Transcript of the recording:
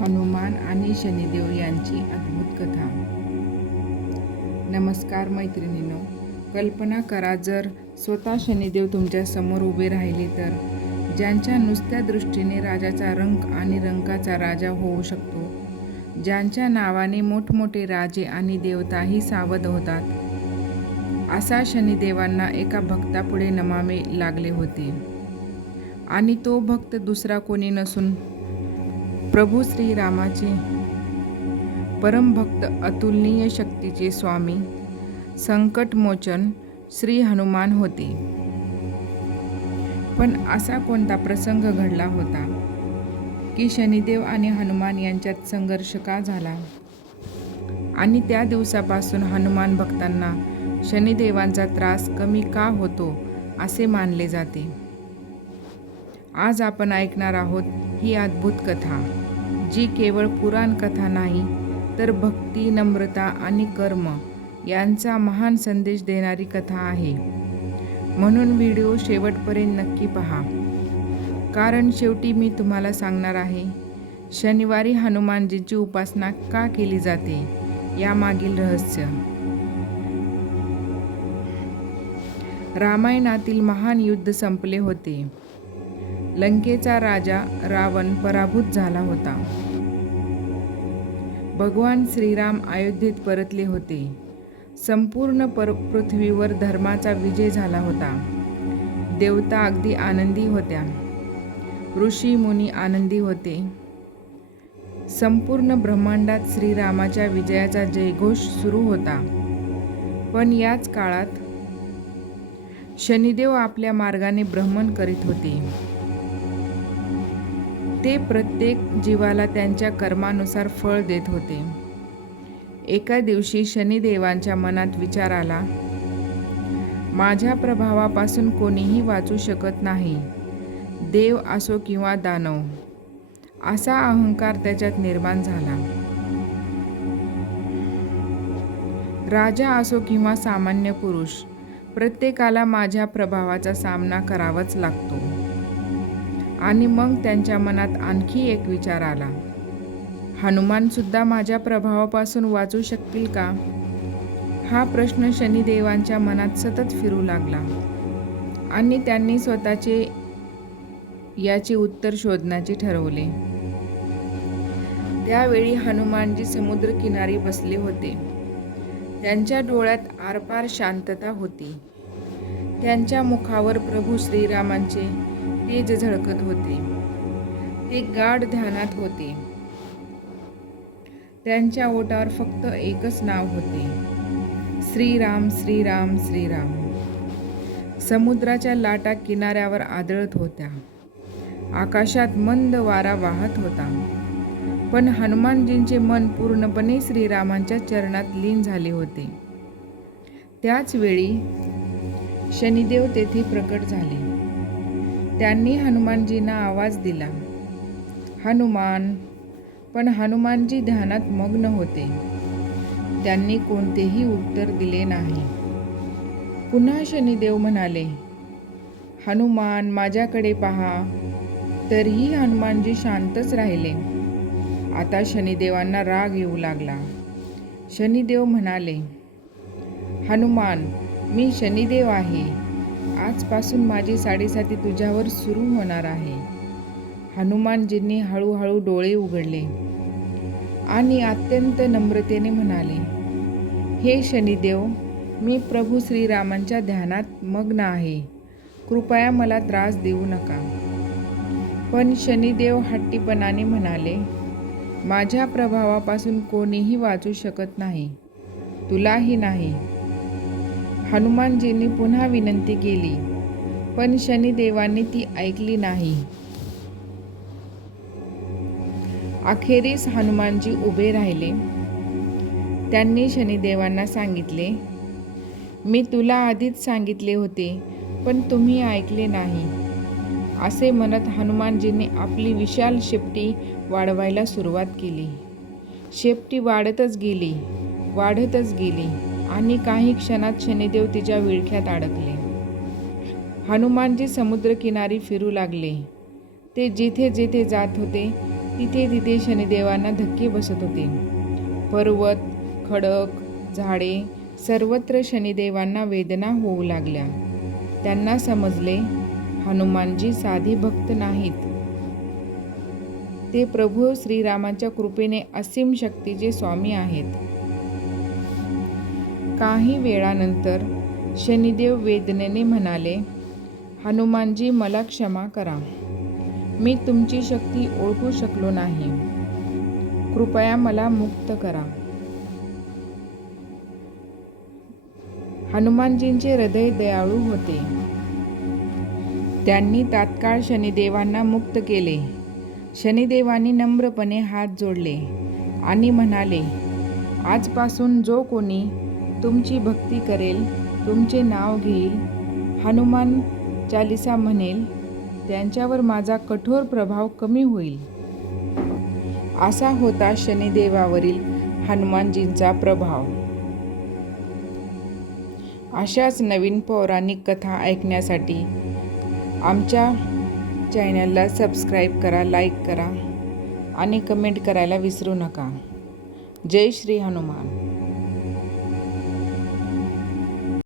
हनुमान आणि शनिदेव यांची अद्भुत कथा. नमस्कार मैत्रिणींनो, कल्पना करा जर स्वतः शनिदेव तुमच्या समोर उभे राहिले तर. ज्यांच्या नुसत्या दृष्टीने राजाचा रंक आणि रंकाचा राजा होऊ शकतो, ज्यांच्या नावाने मोठमोठे राजे आणि देवताही सावध होतात, असा शनिदेवांना एका भक्तापुढे नमावे लागले होते. आणि तो भक्त दुसरा कोणी नसून प्रभू श्रीरामाचे परमभक्त, अतुलनीय शक्तीचे स्वामी, संकटमोचन श्री हनुमान होते. पण असा कोणता प्रसंग घडला होता की शनिदेव आणि हनुमान यांच्यात संघर्ष का झाला, आणि त्या दिवसापासून हनुमान भक्तांना शनिदेवांचा त्रास कमी का होतो असे मानले जाते. आज आपण ऐकणार आहोत ही अद्भुत कथा, जी केवळ पुराण कथा नाही तर भक्ती, नम्रता आणि कर्म यांचा महान संदेश देणारी कथा आहे. म्हणून व्हिडिओ शेवटपर्यंत नक्की पहा, कारण शेवटी मी तुम्हाला सांगणार आहे शनिवारी हनुमानजींची उपासना का केली जाते यामागील रहस्य. रामायणातील महान युद्ध संपले होते. लंकेचा राजा रावण पराभूत झाला होता. भगवान श्रीराम अयोध्येत परतले होते. संपूर्ण पृथ्वीवर धर्माचा विजय झाला होता. देवता अगदी आनंदी होत्या. ऋषी मुनी आनंदी होते. संपूर्ण ब्रह्मांडात श्रीरामाच्या विजयाचा जयघोष सुरू होता. पण याच काळात शनिदेव आपल्या मार्गाने भ्रमण करीत होते. ते प्रत्येक जीवाला त्यांच्या कर्मानुसार फळ देत होते. एका दिवशी शनिदेवांच्या मनात विचार आला, माझ्या प्रभावापासून कोणीही वाचू शकत नाही, देव असो किंवा दानव. असा अहंकार त्याच्यात निर्माण झाला. राजा असो किंवा सामान्य पुरुष, प्रत्येकाला माझ्या प्रभावाचा सामना करावाच लागतो. आणि मग त्यांच्या मनात आणखी एक विचार आला, हनुमान सुद्धा माझ्या प्रभावापासून वाचू शकतील का? हा प्रश्न शनिदेवांच्या मनात सतत फिरू लागला आणि त्यांनी स्वतःचे याचे उत्तर शोधण्याचे ठरवले. त्यावेळी हनुमानजी समुद्रकिनारी बसले होते. त्यांच्या डोळ्यात आरपार शांतता होती. त्यांच्या मुखावर प्रभू श्रीरामांचे तेज झळकत होते. ते गाढ ध्यानात होते. त्यांच्या ओठावर फक्त एकच नाव होते, श्रीराम श्रीराम श्रीराम. समुद्राच्या लाटा किनाऱ्यावर आदळत होत्या. आकाशात मंद वारा वाहत होता. पण हनुमानजींचे मन पूर्णपणे श्रीरामांच्या चरणात लीन झाले होते. त्याच वेळी शनिदेव तेथे प्रकट झाले. त्यांनी हनुमानजींना आवाज दिला, हनुमान. पण हनुमानजी ध्यानात मग्न होते. त्यांनी कोणतेही उत्तर दिले नाही. पुन्हा शनिदेव म्हणाले, हनुमान माझ्याकडे पहा. तरीही हनुमानजी शांतच राहिले. आता शनिदेवांना राग येऊ लागला. शनिदेव म्हणाले, हनुमान, मी शनिदेव आहे. आजपासून माझी साडेसाती तुझ्यावर सुरू होणार आहे. हनुमानजींनी हळूहळू डोळे उघडले आणि अत्यंत नम्रतेने म्हणाले, हे शनिदेव, मी प्रभू श्रीरामांच्या ध्यानात मग्न आहे. कृपया मला त्रास देऊ नका. पण शनिदेव हट्टीपणाने म्हणाले, माझ्या प्रभावापासून कोणीही वाचू शकत नाही, तुलाही नाही. हनुमानजींनी पुन्हा विनंती केली, पण शनिदेवांनी ती ऐकली नाही. अखेरीस हनुमानजी उभे राहिले. त्यांनी शनिदेवांना सांगितले, मी तुला आधीच सांगितले होते, पण तुम्ही ऐकले नाही. असे म्हणत हनुमानजींनी आपली विशाल शेपटी वाढवायला सुरुवात केली. शेपटी वाढतच गेली, वाढतच गेली आणि काही क्षणात शनिदेव तिच्या विळख्यात अडकले. हनुमानजी समुद्रकिनारी फिरू लागले. ते जिथे जिथे जात होते तिथे तिथे शनिदेवांना धक्के बसत होते. पर्वत, खडक, झाडे सर्वत्र शनिदेवांना वेदना होऊ लागल्या. त्यांना समजले, हनुमानजी साधी भक्त नाहीत. ते प्रभू श्रीरामाच्या कृपेने असीम शक्तीचे स्वामी आहेत. काही वेळानंतर शनिदेव वेदनेने म्हणाले, हनुमानजी, मला क्षमा करा. मी तुमची शक्ती ओळखू शकलो नाही. कृपया मला मुक्त करा. हनुमानजींचे हृदय दयाळू होते. त्यांनी तात्काळ शनिदेवांना मुक्त केले. शनिदेवांनी नम्रपणे हात जोडले आणि म्हणाले, आजपासून जो कोणी तुमची भक्ती करेल, तुमचे नाव घेईल, हनुमान चालिसा म्हणेल, त्यांच्यावर माझा कठोर प्रभाव कमी होईल. असा होता शनिदेवावरील हनुमानजींचा प्रभाव. अशाच नवीन पौराणिक कथा ऐकण्यासाठी आमच्या चॅनलला सबस्क्राईब करा, लाईक करा आणि कमेंट करायला विसरू नका. जय श्री हनुमान.